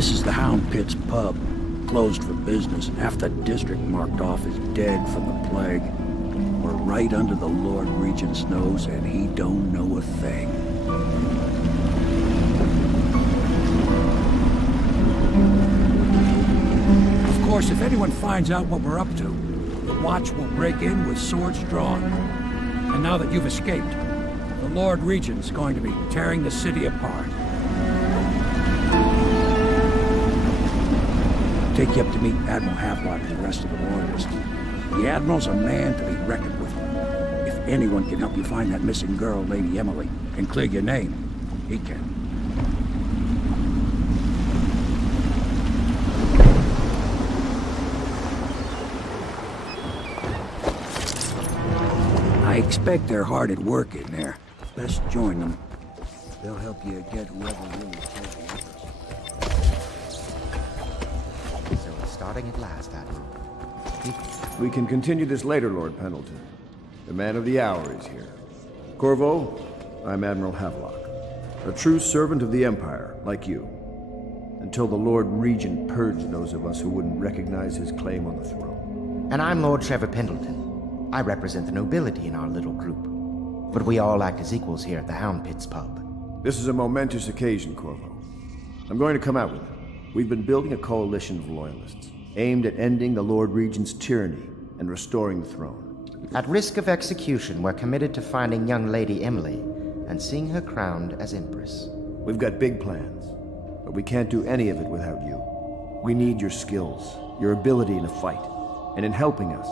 This is the Hound Pit's pub. Closed for business. Half the district marked off as dead from the plague. We're right under the Lord Regent's nose, and he don't know a thing. Of course, if anyone finds out what we're up to, the Watch will break in with swords drawn. And now that you've escaped, the Lord Regent's going to be tearing the city apart. Take you up to meet Admiral Havelock and the rest of the Loyalists. The Admiral's a man to be reckoned with. If anyone can help you find that missing girl, Lady Emily, and clear your name, he can. I expect they're hard at work in there. Best join them. They'll help you get whoever really killed the Empress. So it's starting at last, Admiral. We can continue this later, Lord Pendleton. The man of the hour is here. Corvo, I'm Admiral Havelock. A true servant of the Empire, like you. Until the Lord Regent purged those of us who wouldn't recognize his claim on the throne. And I'm Lord Trevor Pendleton. I represent the nobility in our little group. But we all act as equals here at the Hound Pit's pub. This is a momentous occasion, Corvo. I'm going to come out with it. We've been building a coalition of loyalists, aimed at ending the Lord Regent's tyranny and restoring the throne. At risk of execution, we're committed to finding young Lady Emily and seeing her crowned as Empress. We've got big plans, but we can't do any of it without you. We need your skills, your ability in a fight, and in helping us,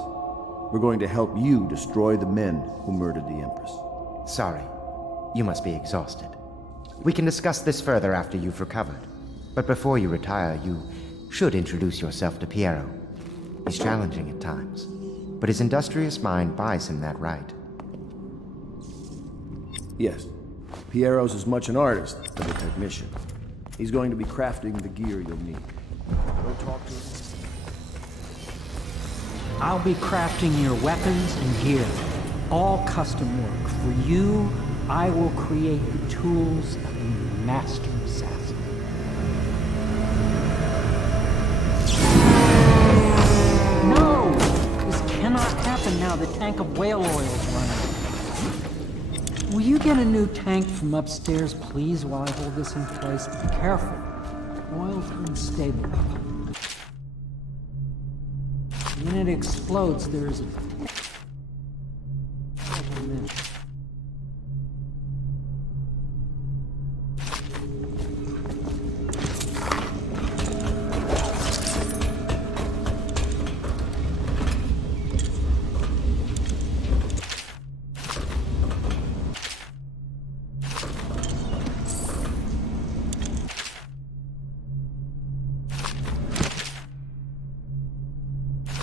we're going to help you destroy the men who murdered the Empress. Sorry, you must be exhausted. We can discuss this further after you've recovered. But before you retire, you should introduce yourself to Piero. He's challenging at times, but his industrious mind buys him that right. Yes, Piero's as much an artist as a technician. He's going to be crafting the gear you'll need. Go talk to him. I'll be crafting your weapons and gear. All custom work. For you, I will create the tools of a master assassin. No! This cannot happen now. The tank of whale oil is running. Will you get a new tank from upstairs, please, while I hold this in place? Be careful. Oil's unstable. When it explodes, there's a...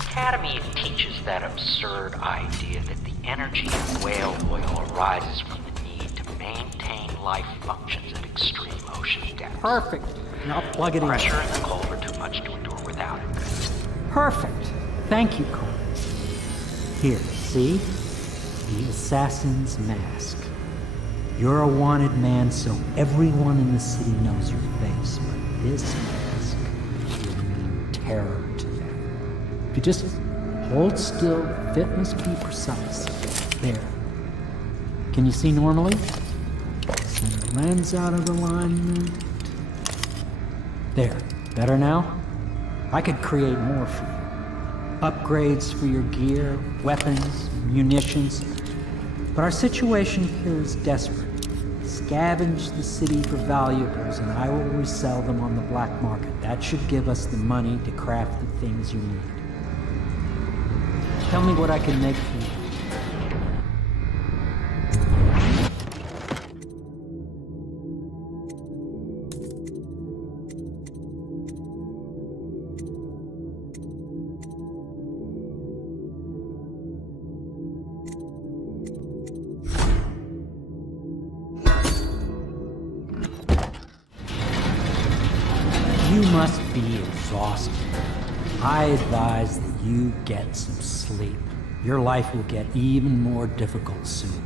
Academy teaches that absurd idea that the energy of whale oil arises from the need to maintain life functions at extreme ocean depths. Perfect. Now plug it in. Pressure in the cold are too much to endure without it. Perfect. Thank you, Cole. Here, see? The assassin's mask. You're a wanted man, so everyone in the city knows your face, but this mask will mean terror to them. If you just hold still, the fit must be precise. There. Can you see normally? Send the lens out of alignment. There. Better now? I could create more for you. Upgrades for your gear, weapons, munitions. But our situation here is desperate. Scavenge the city for valuables and I will resell them on the black market. That should give us the money to craft the things you need. Tell me what I can make for you. You must be exhausted. I advise that you get some sleep. Your life will get even more difficult soon.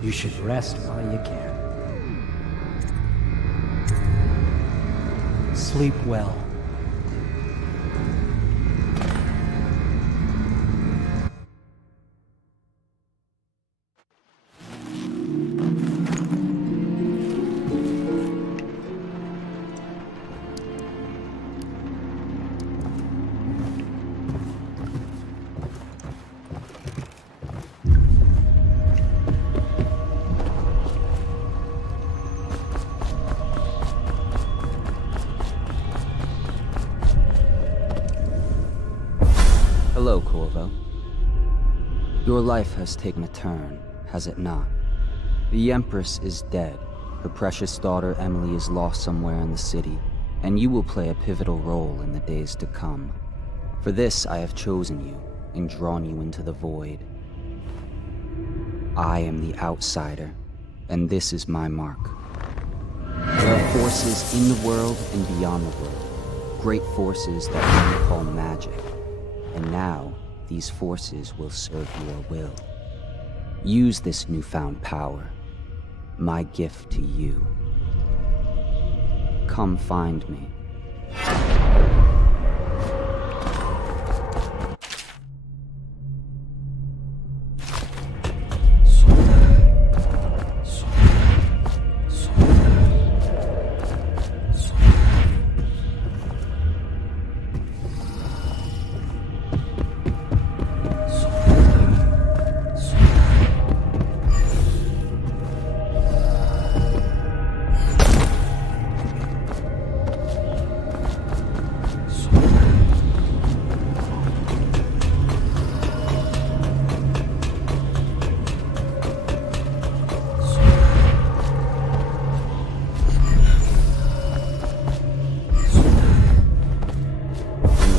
You should rest while you can. Sleep well. Hello, Corvo. Your life has taken a turn, has it not? The Empress is dead. Her precious daughter Emily is lost somewhere in the city, and you will play a pivotal role in the days to come. For this, I have chosen you and drawn you into the void. I am the outsider, and this is my mark. There are forces in the world and beyond the world, great forces that we call magic. And now, these forces will serve your will. Use this newfound power, my gift to you. Come find me.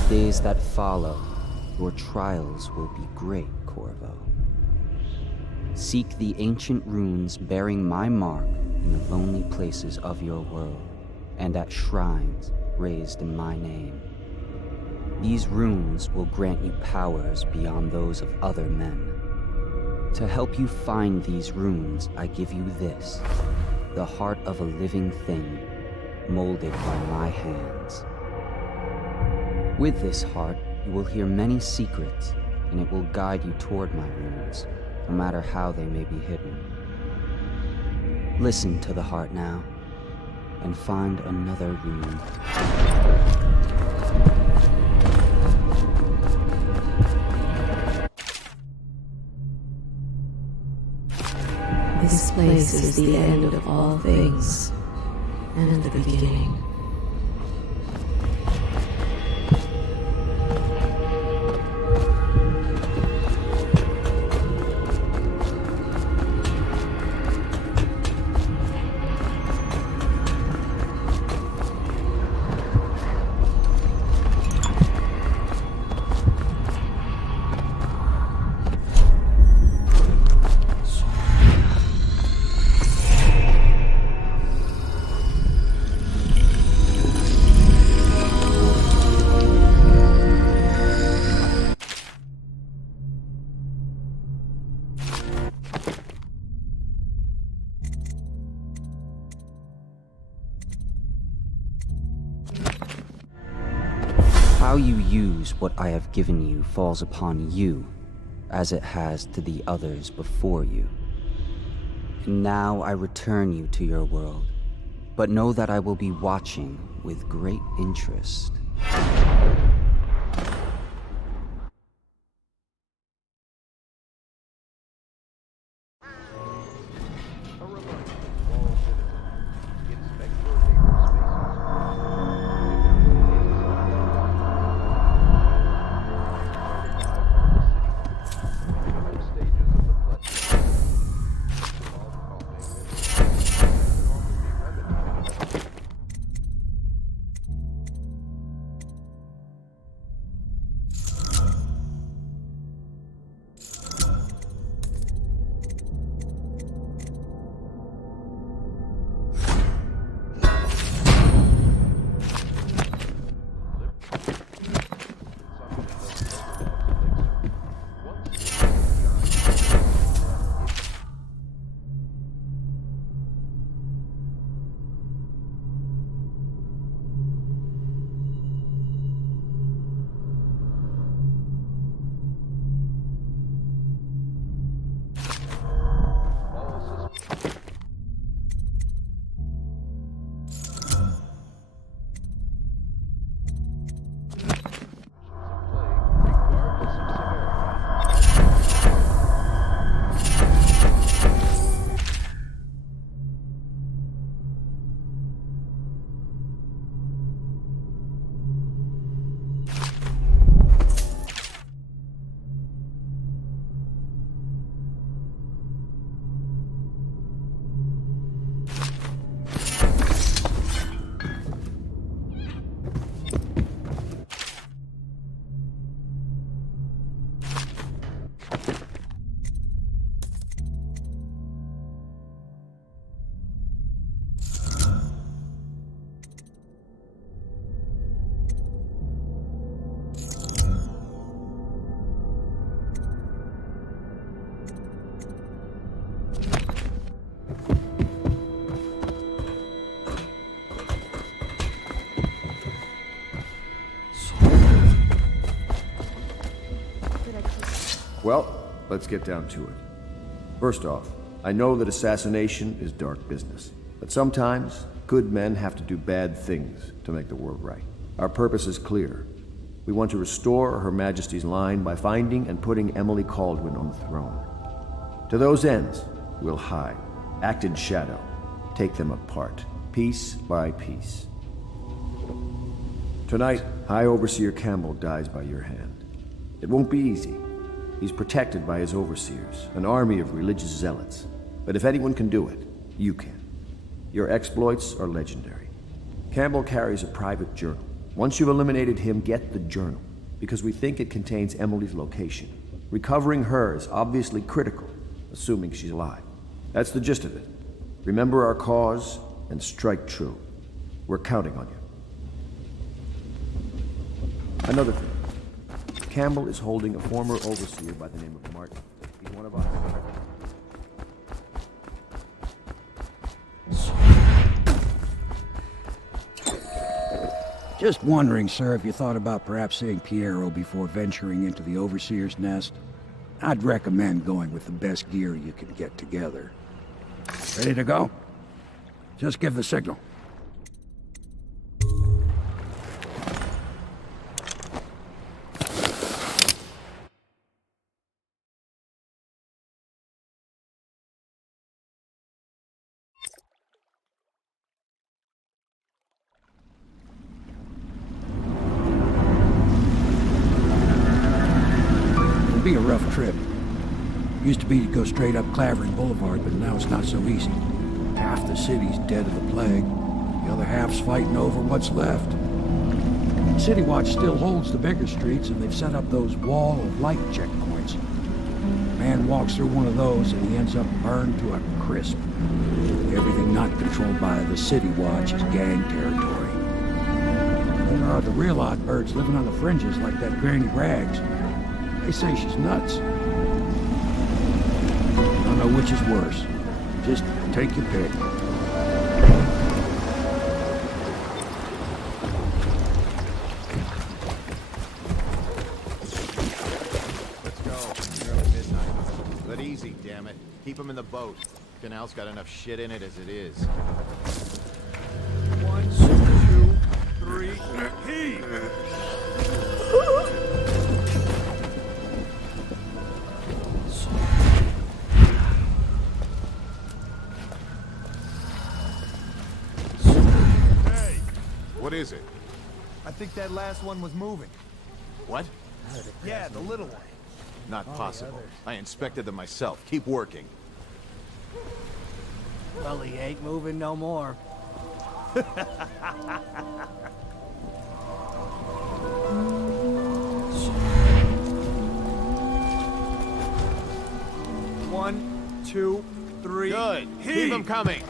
Days that follow, your trials will be great, Corvo. Seek the ancient runes bearing my mark in the lonely places of your world, and at shrines raised in my name. These runes will grant you powers beyond those of other men. To help you find these runes, I give you this, the heart of a living thing, molded by my hands. With this heart, you will hear many secrets, and it will guide you toward my runes, no matter how they may be hidden. Listen to the heart now, and find another rune. This place is the end of all things, and the beginning. How you use what I have given you falls upon you, as it has to the others before you. And now I return you to your world, but know that I will be watching with great interest. Well, let's get down to it. First off, I know that assassination is dark business, but sometimes good men have to do bad things to make the world right. Our purpose is clear. We want to restore Her Majesty's line by finding and putting Emily Kaldwin on the throne. To those ends, we'll hide, act in shadow, take them apart, piece by piece. Tonight, High Overseer Campbell dies by your hand. It won't be easy. He's protected by his overseers, an army of religious zealots. But if anyone can do it, you can. Your exploits are legendary. Campbell carries a private journal. Once you've eliminated him, get the journal, because we think it contains Emily's location. Recovering her is obviously critical, assuming she's alive. That's the gist of it. Remember our cause and strike true. We're counting on you. Another thing. Campbell is holding a former overseer by the name of Martin. He's one of us. Just wondering, sir, if you thought about perhaps seeing Piero before venturing into the Overseer's nest. I'd recommend going with the best gear you can get together. Ready to go? Just give the signal. It'll be a rough trip. Used to be to go straight up Clavering Boulevard, but now it's not so easy. Half the city's dead of the plague. The other half's fighting over what's left. City Watch still holds the bigger streets, and they've set up those wall of light checkpoints. A man walks through one of those, and he ends up burned to a crisp. Everything not controlled by the City Watch is gang territory. There are the real odd birds living on the fringes like that Granny Rags. They say she's nuts. Don't know which is worse. Just take your pick. Let's go. It's nearly midnight. But easy, damn it. Keep him in the boat. Canal's got enough shit in it as it is. 1, 2, 3, heave! What is it? I think that last one was moving. What? Yeah, the little one. Not possible. I inspected them myself. Keep working. Well, he ain't moving no more. One, 2, 3. Good. Keep them coming.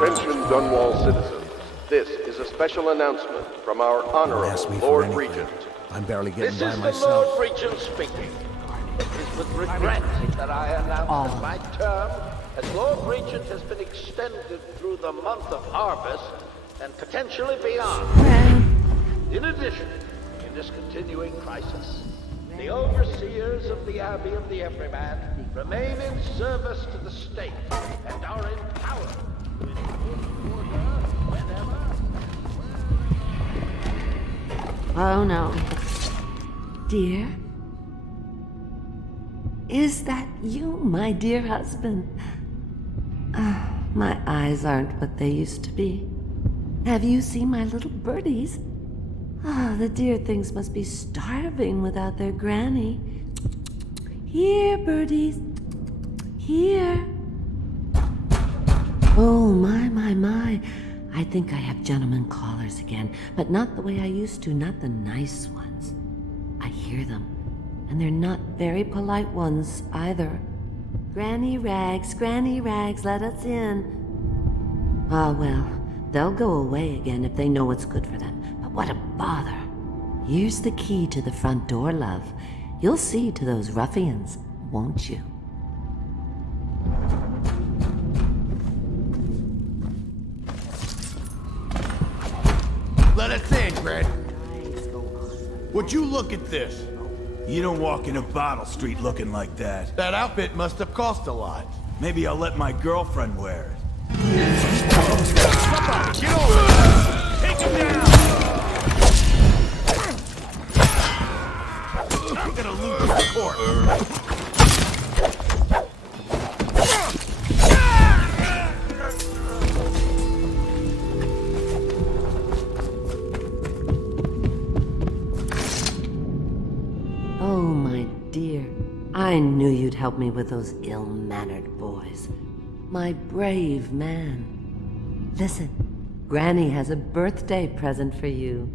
Attention Dunwall citizens. This is a special announcement from our Honorable Lord Regent. I'm barely getting This by is the myself. Lord Regent speaking. It is with regret that I announce that my term as Lord Regent has been extended through the month of harvest and potentially beyond. In addition, in this continuing crisis, the overseers of the Abbey of the Everyman remain in service to the state and are empowered to enforce order whenever. Oh no. Dear? Is that you, my dear husband? My eyes aren't what they used to be. Have you seen my little birdies? The dear things must be starving without their granny. Here, birdies. Here. Oh, my. I think I have gentlemen callers again, but not the way I used to, not the nice ones. I hear them, and they're not very polite ones either. Granny Rags, let us in. Ah, well, they'll go away again if they know what's good for them. But what a bother. Here's the key to the front door, love. You'll see to those ruffians, won't you? Let us in, Brad. Would you look at this? You don't walk into Bottle Street looking like that. That outfit must have cost a lot. Maybe I'll let my girlfriend wear it. Somebody, get over there! Take him down! I'm gonna loot this corpse. Oh, my dear. I knew you'd help me with those ill-mannered boys. My brave man. Listen, Granny has a birthday present for you.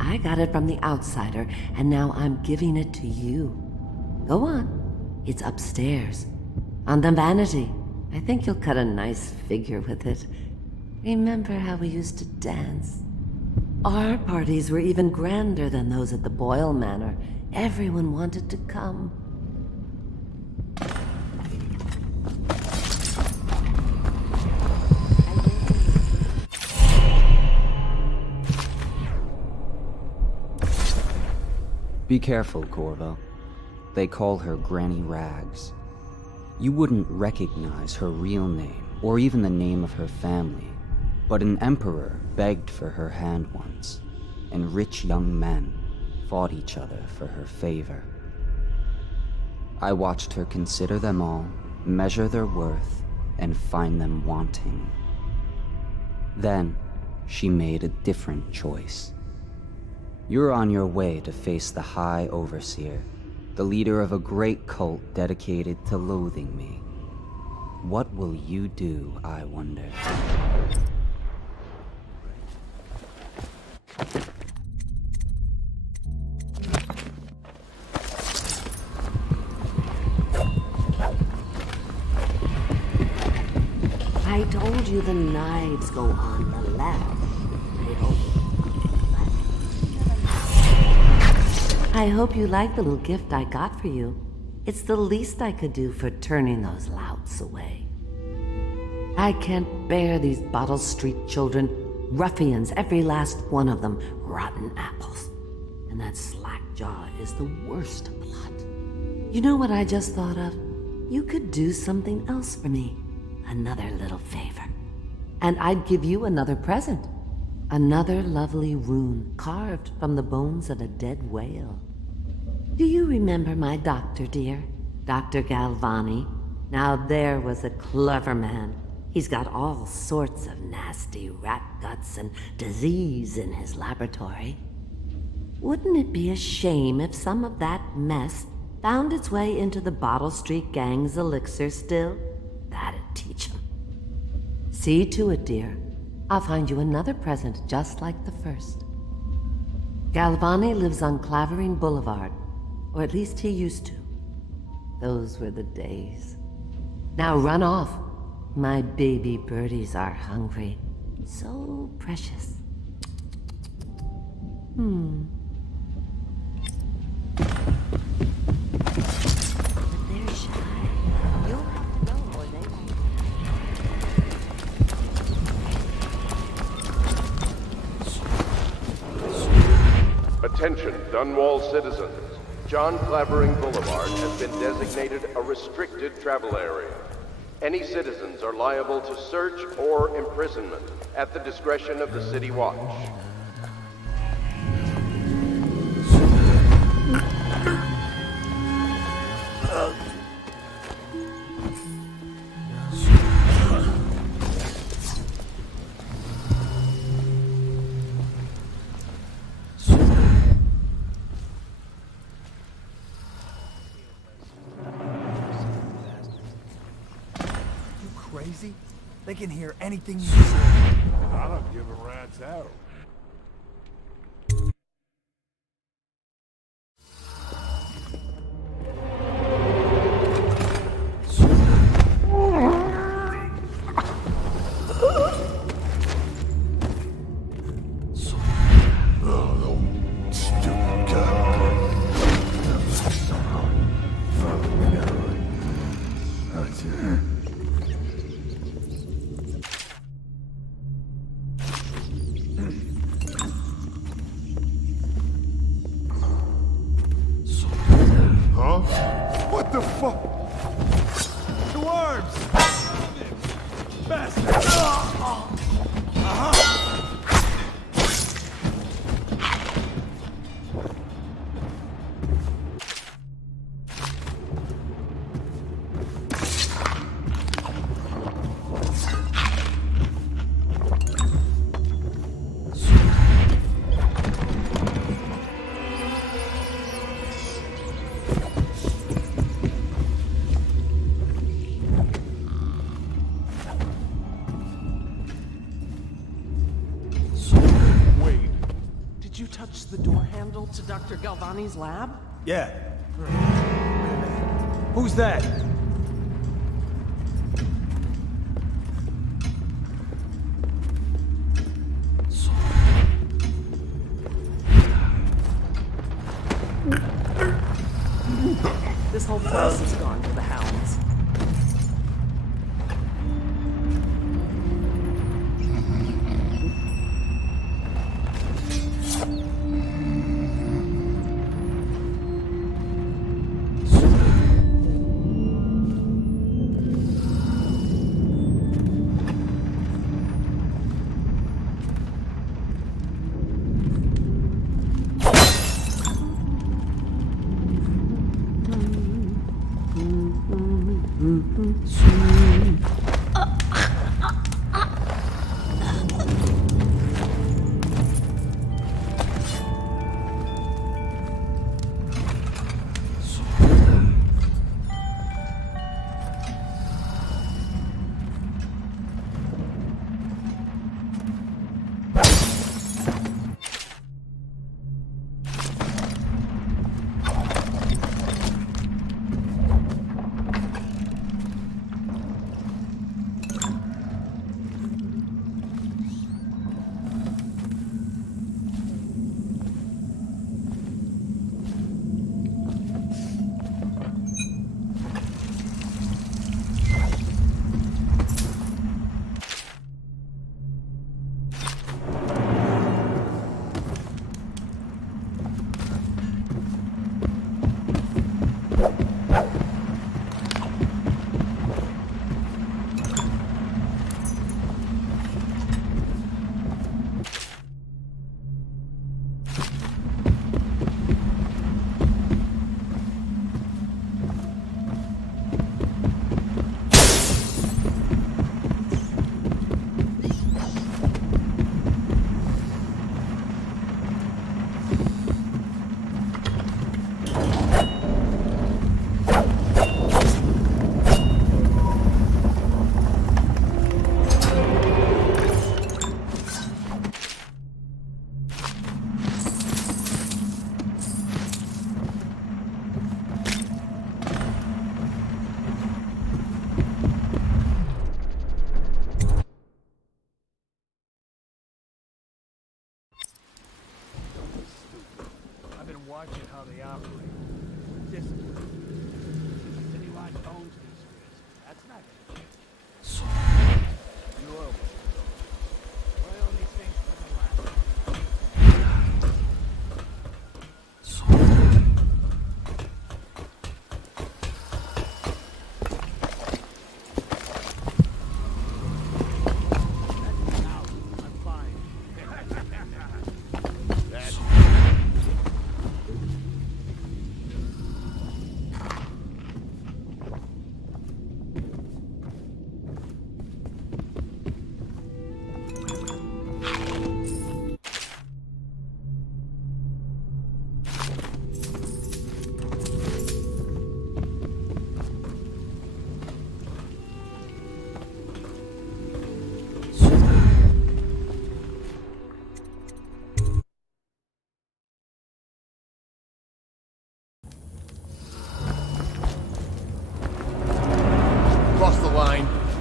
I got it from the outsider, and now I'm giving it to you. Go on. It's upstairs. On the vanity. I think you'll cut a nice figure with it. Remember how we used to dance? Our parties were even grander than those at the Boyle Manor. Everyone wanted to come. Be careful, Corvo. They call her Granny Rags. You wouldn't recognize her real name, or even the name of her family, but an emperor begged for her hand once, and rich young men fought each other for her favor. I watched her consider them all, measure their worth, and find them wanting. Then, she made a different choice. You're on your way to face the High Overseer, the leader of a great cult dedicated to loathing me. What will you do, I wonder? I told you the knives go on the left. I hope you like the little gift I got for you. It's the least I could do for turning those louts away. I can't bear these Bottle Street children. Ruffians, every last one of them. Rotten apples. And that slack-jaw is the worst of the lot. You know what I just thought of? You could do something else for me. Another little favor. And I'd give you another present. Another lovely rune carved from the bones of a dead whale. Do you remember my doctor, dear? Dr. Galvani? Now there was a clever man. He's got all sorts of nasty rat guts and disease in his laboratory. Wouldn't it be a shame if some of that mess found its way into the Bottle Street Gang's elixir still? That'd teach him. See to it, dear. I'll find you another present just like the first. Galvani lives on Clavering Boulevard, or at least he used to. Those were the days. Now run off. My baby birdies are hungry. So precious. But they're shy. You'll have to go or they won't. Attention, Dunwall citizens. John Clavering Boulevard has been designated a restricted travel area. Any citizens are liable to search or imprisonment at the discretion of the City Watch. Crazy? They can hear anything you say. I don't give a rat's out. arms! Bastard! The door handle to Dr. Galvani's lab? Yeah. Who's that? This whole place has gone to the hounds. Watching how they operate. Discipline. City line owns these grids. That's not gonna change. You oil. Oil these things for the last. I'm fine. That's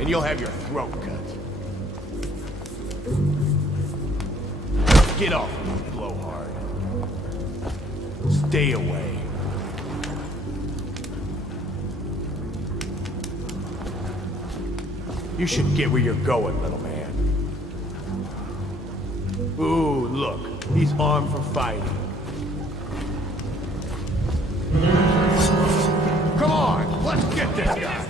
and you'll have your throat cut. Get off me, blowhard. Stay away. You should get where you're going, little man. Ooh, look. He's armed for fighting. Come on, let's get this guy.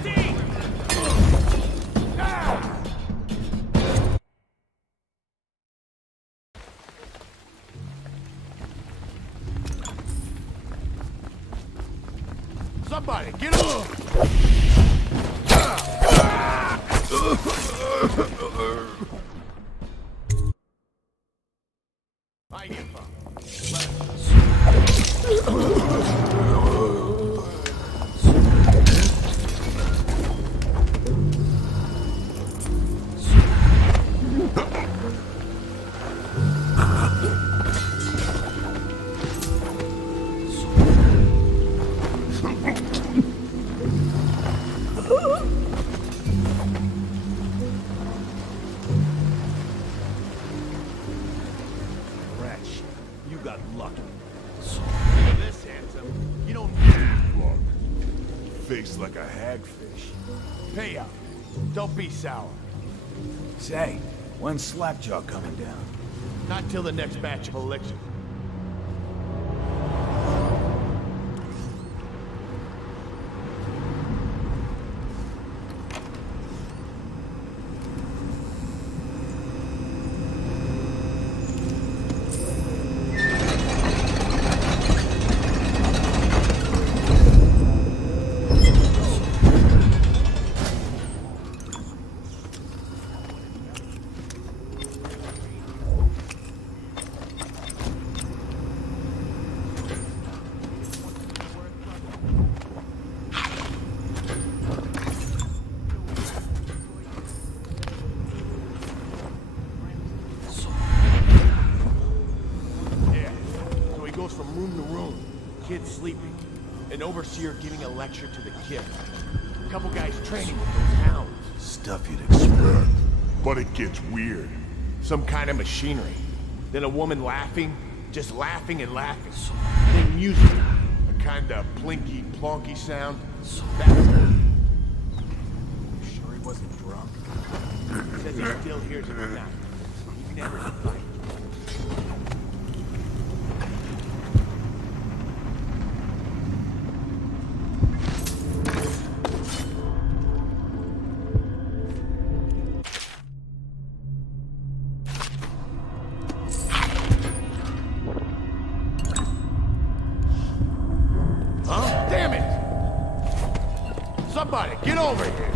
Somebody, get up! I get Face like a hagfish. Pay up. Don't be sour. Say, when's Slackjaw coming down? Not till the next batch of elixir. From room to room, kids sleeping, an overseer giving a lecture to the kids, a couple guys training with those hounds. Stuff you'd expect, but it gets weird. Some kind of machinery, then a woman laughing, just laughing and laughing. Then music, a kind of plinky, plonky sound. That's it. Sure he wasn't drunk? Says he still hears it at night. He never fight. Somebody, get over here!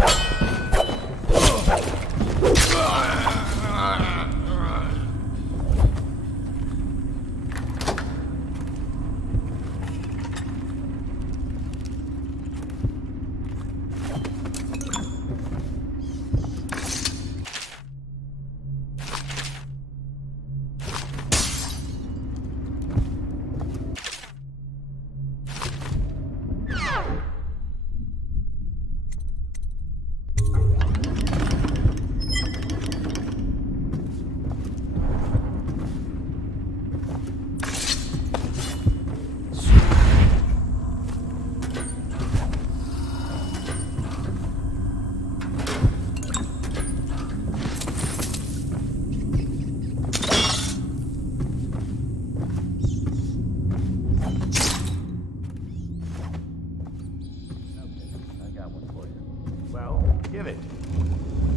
Give it.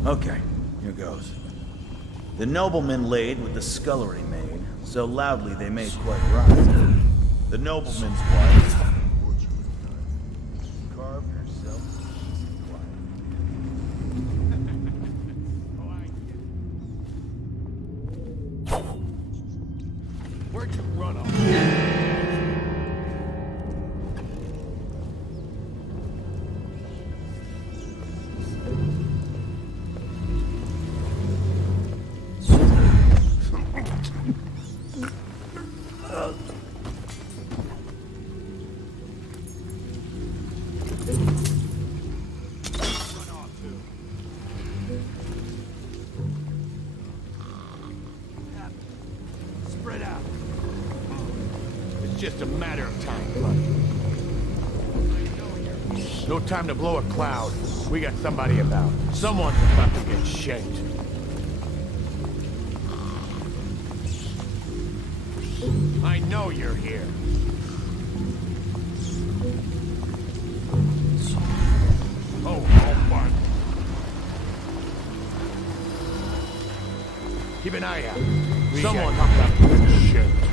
Okay, here goes. The nobleman laid with the scullery maid, so loudly they made quite right. The nobleman's wife carved herself Where'd you run off? Spread out. It's just a matter of time, buddy. No time to blow a cloud. We got somebody about. Someone's about to get shanked. I know you're here. Oh, fun. Keep an eye out. Someone's about to get shanked.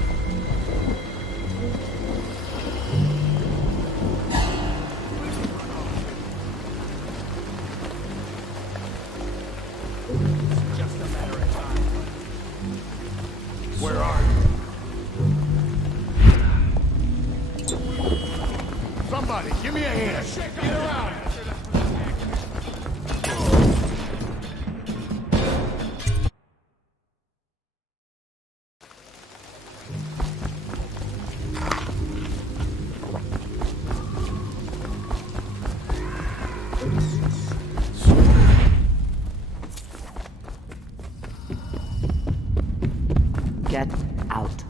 Get out.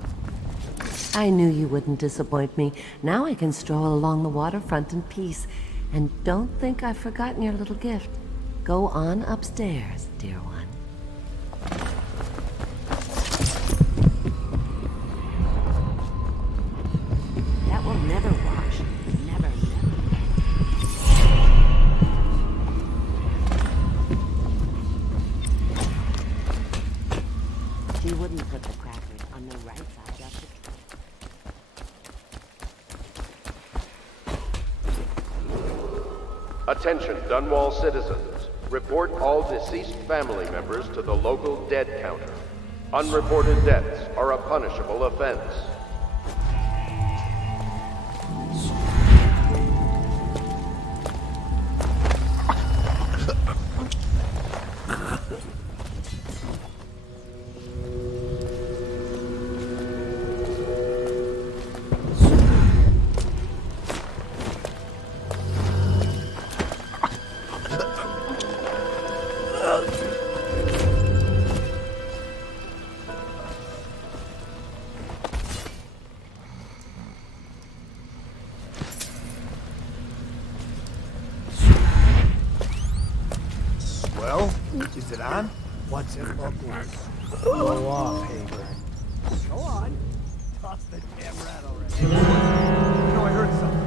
I knew you wouldn't disappoint me. Now I can stroll along the waterfront in peace. And don't think I've forgotten your little gift. Go on upstairs, dear one. That will never wash. Never, never. She wouldn't put the crackers on the right side of the Attention, Dunwall citizens. Report all deceased family members to the local dead counter. Unreported deaths are a punishable offense. Well, is it on? What's it look like? Go off, Hager. Go on. Toss the damn rat already. You know, I heard something.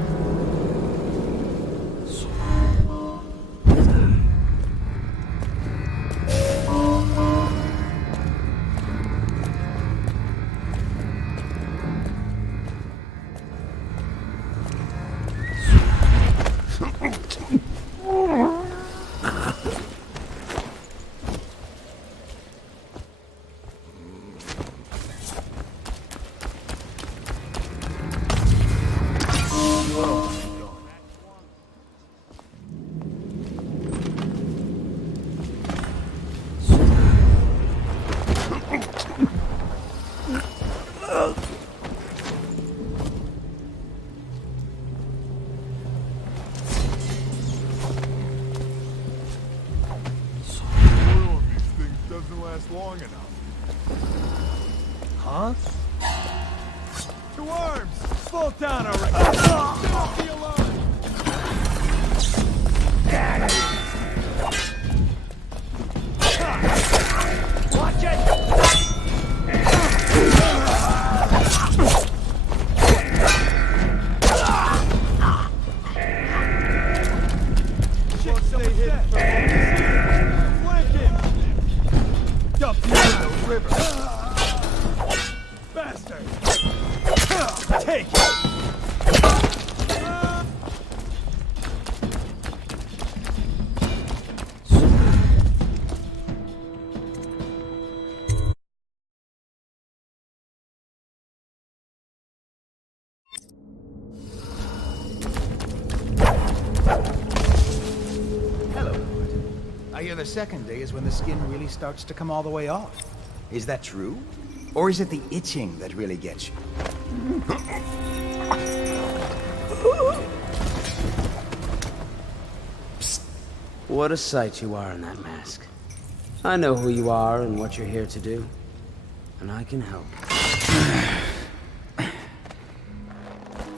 Long enough. Huh? To arms! Fall down already! Get off the alarm! Watch it! Shit, stay hidden. Flank him! Dump you in the river! Bastard! Take it! Hello, Lord. I hear the second day is when the skin really starts to come all the way off. Is that true? Or is it the itching that really gets you? Psst. What a sight you are in that mask. I know who you are and what you're here to do. And I can help.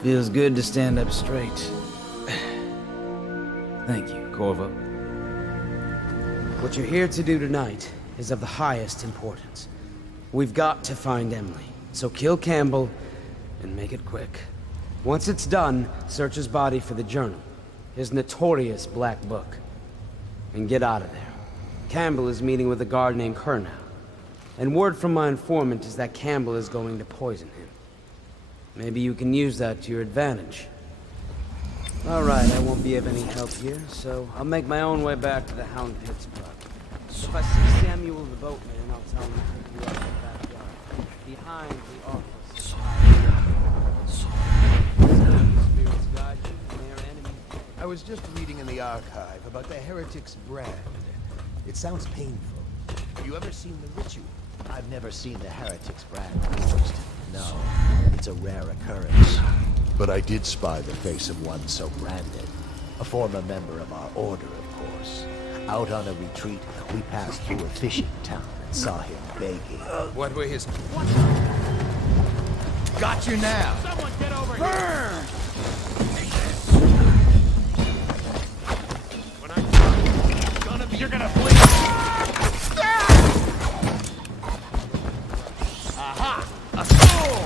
Feels good to stand up straight. Thank you, Corvo. What you're here to do tonight is of the highest importance. We've got to find Emily, so kill Campbell and make it quick. Once it's done, search his body for the journal, his notorious black book, and get out of there. Campbell is meeting with a guard named Kernow, and word from my informant is that Campbell is going to poison him. Maybe you can use that to your advantage. All right, I won't be of any help here, so I'll make my own way back to the Hound Pits Club. If I see Samuel the boatman, I'll tell him to pick you up in the backyard, behind the office. Spirits guide you, and their enemies. I was just reading in the archive about the heretic's brand. It sounds painful. Have you ever seen the ritual? I've never seen the heretic's brand used. No, it's a rare occurrence. But I did spy the face of one so branded. A former member of our order, of course. Out on a retreat, we passed through a fishing town Saw him begging. What were his... Got you now! Someone get over here! When you're gonna bleed! Aha! A soul!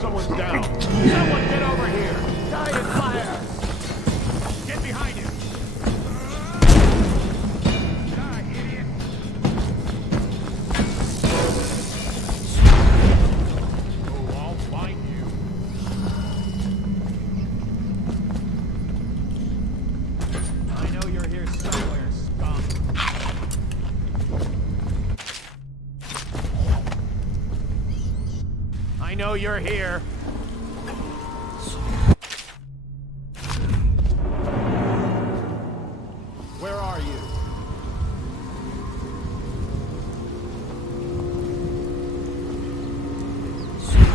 Someone's down. Someone get over here. Die in fire. Get behind him. Die, idiot. Oh, I'll find you. I know you're here somewhere, scum. I know you're here. Where are you?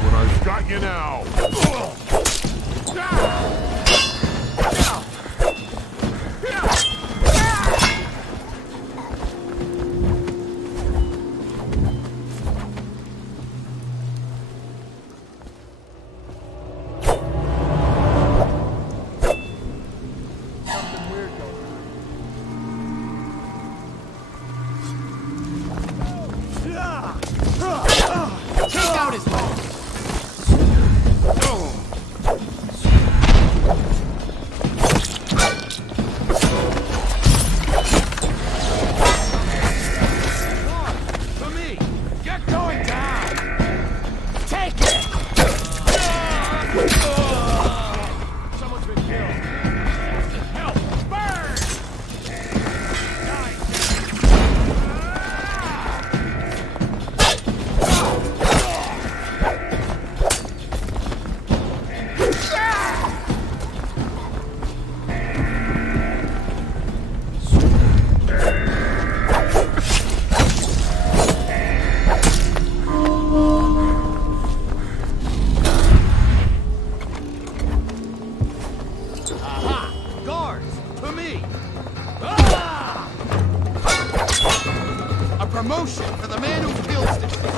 What I've got you now. Take out his legs! For me! Get going down! Take it! Someone's been killed! Help! Burn! Die! Aha! Guards! To me! Ah! A promotion for the man who kills this thing!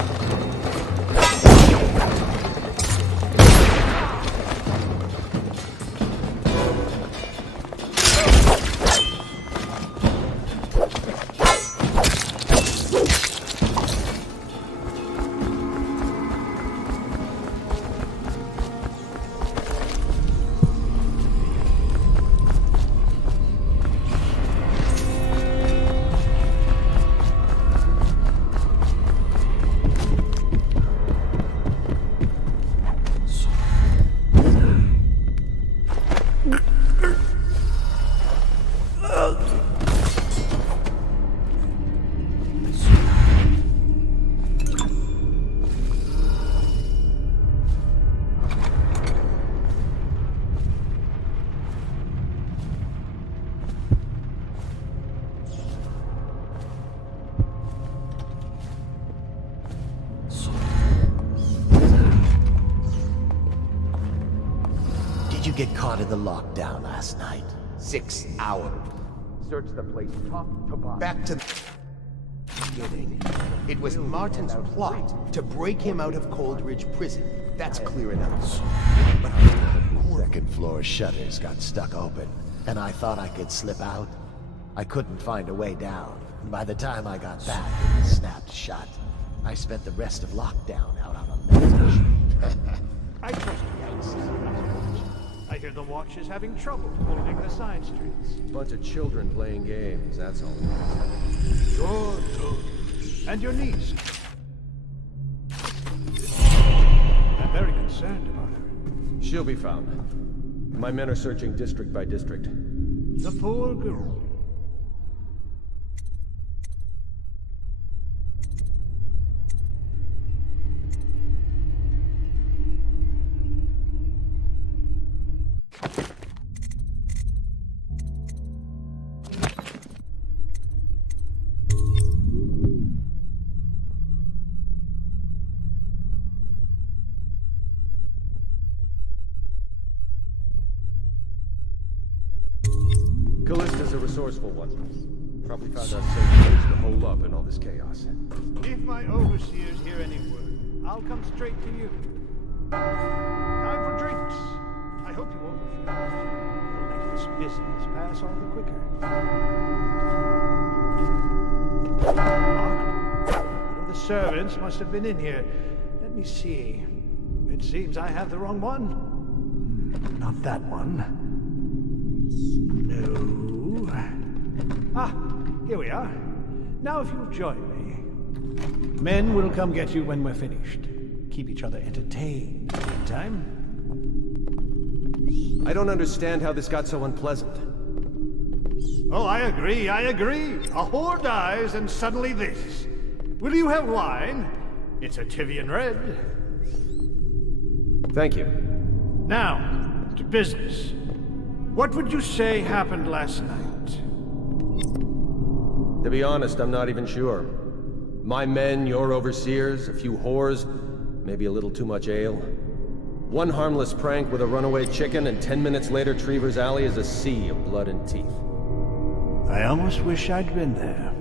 Did you get caught in the lockdown last night? 6 hours. Search the place top to bottom. Back to the beginning. It was Martin's plot to break him out of Coldridge Prison. That's clear enough. But Second floor shutters got stuck open, and I thought I could slip out. I couldn't find a way down. By the time I got back, it was snapped shut. I spent the rest of lockdown out on a meditation. I trust Yanks. I hear the Watch is having trouble holding the side streets. Bunch of children playing games, that's all. Good, good. And your niece? I'm very concerned about her. She'll be found. My men are searching district by district. The poor girl. a resourceful one. Probably found us safe place to hole up in all this chaos. If my overseers hear any word, I'll come straight to you. Time for drinks. I hope you won't refuse. It'll make this business pass all the quicker. Locked. One of the servants must have been in here. Let me see. It seems I have the wrong one. Not that one. No. Ah, here we are. Now if you'll join me. Men will come get you when we're finished. Keep each other entertained. Meantime. I don't understand how this got so unpleasant. Oh, I agree. A whore dies and suddenly this. Will you have wine? It's a Tivian Red. Thank you. Now, to business. What would you say happened last night? To be honest, I'm not even sure. My men, your overseers, a few whores, maybe a little too much ale. One harmless prank with a runaway chicken, and 10 minutes later, Trevor's Alley is a sea of blood and teeth. I almost wish I'd been there.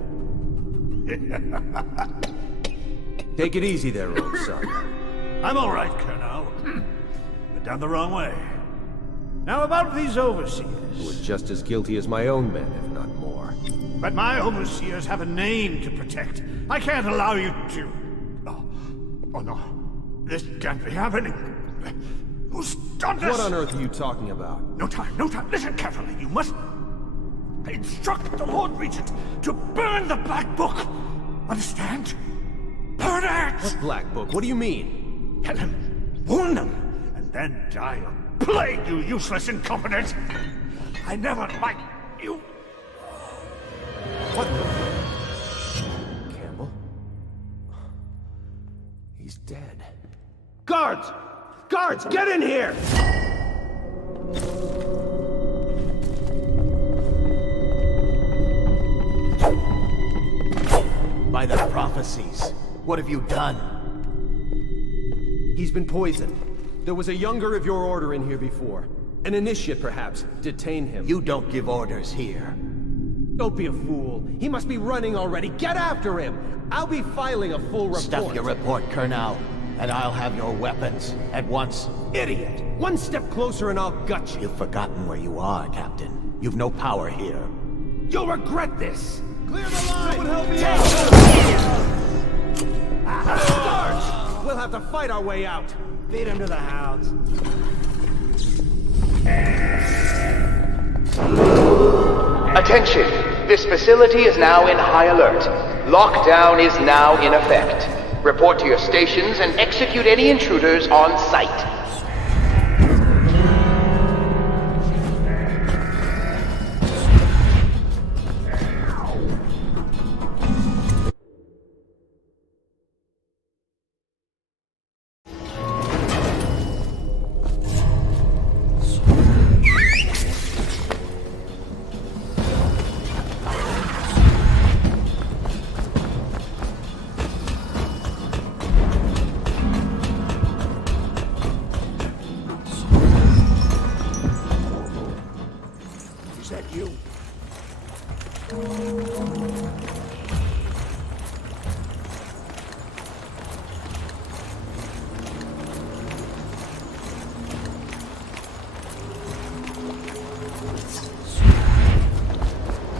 Take it easy there, old son. I'm all right, Colonel. But down the wrong way. Now about these overseers. Who are just as guilty as my own men, if not more. But my overseers have a name to protect. I can't allow you to... Oh no. This can't be happening. Who's done this? What on earth are you talking about? No time. Listen carefully. You must instruct the Lord Regent to burn the Black Book. Understand? Burn it! What Black Book? What do you mean? Tell him. Warn them. And then die of plague, you useless incompetent. I never liked you. What the... Campbell? He's dead. Guards! Guards, get in here! By the prophecies, what have you done? He's been poisoned. There was a younger of your order in here before. An initiate, perhaps. Detain him. You don't give orders here. Don't be a fool. He must be running already. Get after him! I'll be filing a full report. Stuff your report, Colonel, and I'll have your weapons at once. Idiot! One step closer and I'll gut you. You've forgotten where you are, Captain. You've no power here. You'll regret this! Clear the line! Someone help me out! Guards! We'll have to fight our way out. Beat him to the hounds. Attention! This facility is now in high alert. Lockdown is now in effect. Report to your stations and execute any intruders on sight.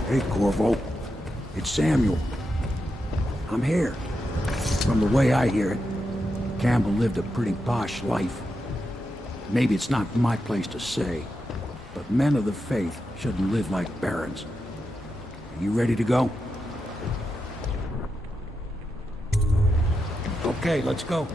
Hey, Corvo. It's Samuel. I'm here. From the way I hear it, Campbell lived a pretty posh life. Maybe it's not my place to say, but men of the faith shouldn't live like barons. Are you ready to go? Okay, let's go.